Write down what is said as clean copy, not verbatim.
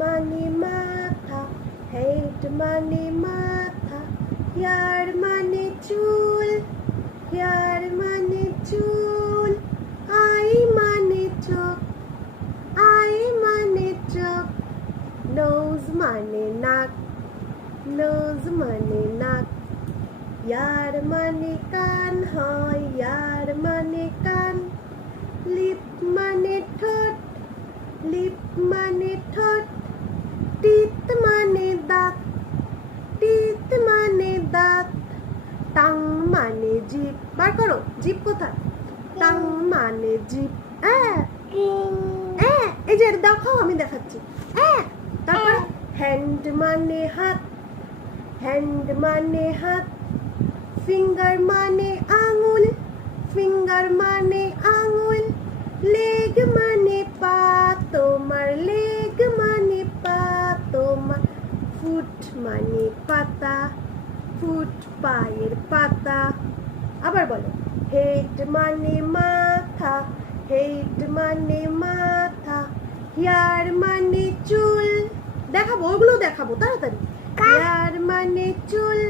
মানে মাথা, হেড মানে মাথা, হেয়ার মানে চুল, হেয়ার মানে চুল, আই মানে চোখ, আই মানে চোখ, নোজ মানে নাক, নোজ মানে নাক, ইয়ার মানে কান হয়, ইয়ার মানে কান, লিপ মানে ঠোঁট, লিপ মানে ঠোঁট, টিথ মানে দাঁত, টিথ মানে দাঁত, টাং মানে জিভ, বার করো জিভ কোথায়, টাং মানে জিভ, এই যে দেখাও আমি দেখাচ্ছি, তারপর হ্যান্ড মানে হাত, হ্যান্ড মানে হাত, ফিঙ্গার মানে আঙুল, ফিঙ্গার মানে আঙুল, লেগ মানে পা তোমার, লেগ মানে পা তোমার, ফুট মানে পাতা, ফুট পায়ের পাতা। আবার বলো, হেড মানে মাথা, হেড মানে মাথা, হেয়ার মানে চুল, দেখাবো ওগুলো দেখাবো তাড়াতাড়ি, হেয়ার মানে চুল,